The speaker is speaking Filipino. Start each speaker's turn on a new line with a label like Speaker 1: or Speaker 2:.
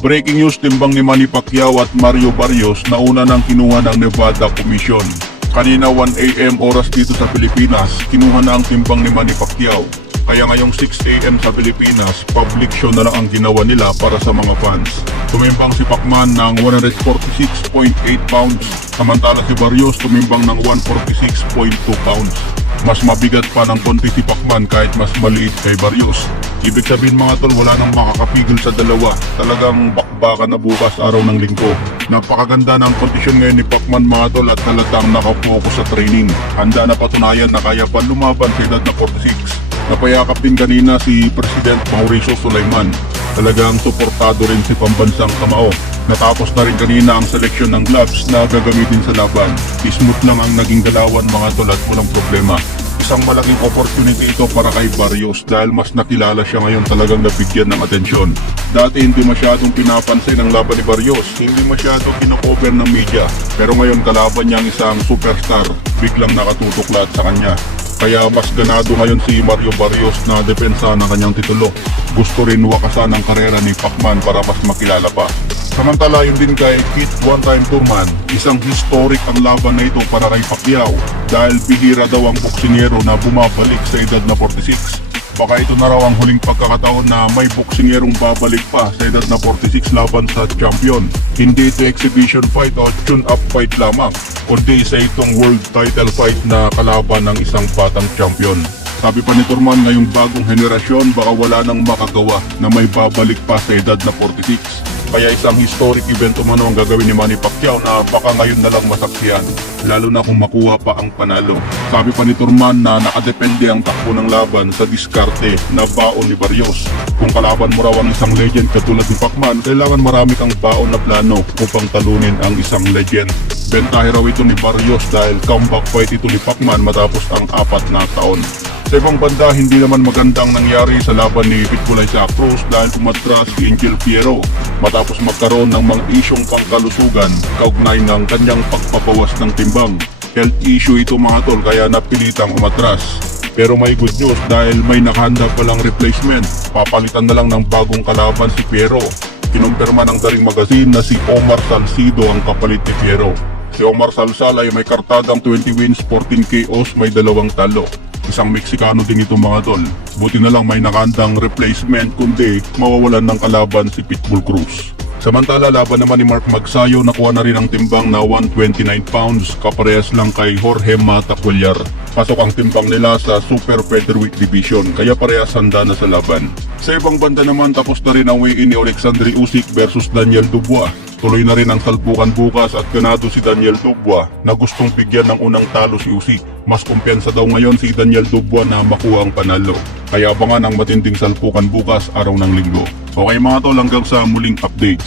Speaker 1: Breaking news, timbang ni Manny Pacquiao at Mario Barrios na una ng kinuha ng Nevada Commission. Kanina 1am oras dito sa Pilipinas, kinuha na ang timbang ni Manny Pacquiao. Kaya ngayong 6am sa Pilipinas, public show na lang ang ginawa nila para sa mga fans. Tumimbang si Pacman ng 146.8 pounds, samantala si Barrios tumimbang ng 146.2 pounds. Mas mabigat pa ng konti si Pacman kahit mas maliit kay Barrios. Ibig sabihin mga tol, wala nang makakapigil sa dalawa. Talagang bakbakan na bukas araw ng linggo. Napakaganda ng kondisyon ngayon ni Pacman mga tol at halatang nakapokus sa training. Handa na patunayan na kaya pa lumaban sa edad na 46. Napayakap din kanina si President Mauricio Sulaiman. Talagang suportado rin si pambansang kamao. Natapos na rin kanina ang seleksyon ng gloves na gagamitin sa laban. Smooth lang ang naging galawan mga tol at walang problema. Isang malaking opportunity ito para kay Barrios dahil mas nakilala siya ngayon talagang nabigyan ng atensyon. Dati hindi masyadong pinapansin ang laban ni Barrios, hindi masyado kinocover ng media. Pero ngayon kalaban niya ang isang superstar, biglang nakatutok lahat sa kanya. Kaya mas ganado ngayon si Mario Barrios na depensa ng kanyang titulo. Gusto rin wakasan ang karera ni Pacman para mas makilala pa. Samantala yun din kay Kit One Time Turman, isang historic ang laban na ito para kay Pacquiao dahil bihira daw ang boksingero na bumabalik sa edad na 46. Baka ito na raw ang huling pagkakataon na may boksingerong babalik pa sa edad na 46 laban sa champion. Hindi ito exhibition fight o tune-up fight lamang, kundi isa itong world title fight na kalaban ng isang batang champion. Sabi pa ni Turman ngayong bagong henerasyon baka wala nang makagawa na may babalik pa sa edad na 46. Kaya isang historic event umano ang gagawin ni Manny Pacquiao na baka ngayon na lang masaksiyan, lalo na kung makuha pa ang panalo. Sabi pa ni Turman na nakadepende ang takbo ng laban sa diskarte na baon ni Barrios. Kung kalaban mo raw ang isang legend katulad ni Pacman, kailangan marami kang baon na plano upang talunin ang isang legend. Bentahe raw ito ni Barrios dahil comeback fight ito ni Pacman matapos ang apat na taon. Sa ibang banda, hindi naman magandang nangyari sa laban ni Pitbull Isaac Cruz dahil umatras si Angel Piero matapos magkaroon ng mga isyong pangkalusugan kaugnay ng kanyang pagpapawas ng timbang. Health issue ito mga tol kaya napilitang umatras. Pero may good news dahil may nakahanda palang replacement. Papalitan na lang ng bagong kalaban si Piero. Kinumpirma ng Daring Magazine na si Omar Salcido ang kapalit ni Piero. Si Omar Salsal ay may kartadang 20 wins, 14 KOs, may dalawang talo. Isang Meksikano din ito mga tol. Buti na lang may nakandang replacement kundi mawawalan ng kalaban si Pitbull Cruz. Samantala laban naman ni Mark Magsayo nakuha na rin ang timbang na 129 pounds kaparehas lang kay Jorge Mata Cuellar. Pasok ang timbang nila sa Super Featherweight Division kaya parehas handa na sa laban. Sa ibang banda naman tapos na rin ang weigh-in ni Alexandre Usyk versus Daniel Dubois. Tuloy na rin ang salpukan bukas at ganado si Daniel Dubois na gustong bigyan ng unang talo si Usyk. Mas kumpiyansa daw ngayon si Daniel Dubois na makuha ang panalo. Kaya abangan ang matinding salpukan bukas araw ng linggo. Okay mga tol hanggang sa muling updates.